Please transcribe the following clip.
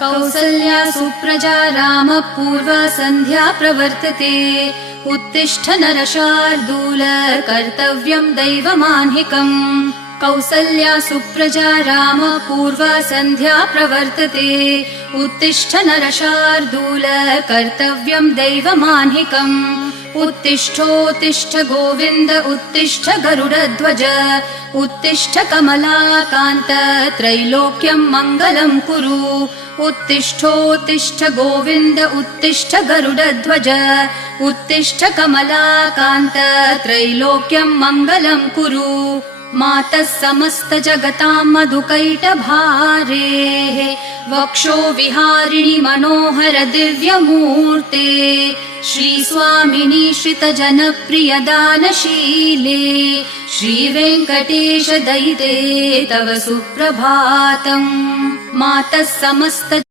कौसल्या सुप्रजा रामः पूर्वा सन्ध्या प्रवर्तते। उत्तिष्ठ नरशार्दूल कर्तव्यं दैवमान्हिकम्। कौसल्या सुप्रजा रामः पूर्वा सन्ध्या प्रवर्तते। उत्तिष्ठ नरशार्दूल कर्तव्यं दैवमान्हिकम्। उत्तिष्ठोत्तिष्ठ गोविन्द उत्तिष्ठ गरुडध्वज। उत्तिष्ठ कमलाकान्त त्रैलोक्यं मङ्गलं कुरु। उत्तिष्ठोत्तिष्ठ गोविन्द उत्तिष्ठ गरुडध्वज। उत्तिष्ठ कमलाकान्त त्रैलोक्यं मङ्गलं कुरु। मातः समस्त जगतां मधुकैटभारेः वक्षो विहारिणि मनोहर दिव्यमूर्ते। श्रीस्वामिनि श्रितजनप्रिय दानशीले श्रीवेङ्कटेश दयिते तव सुप्रभातम्। मातः समस्त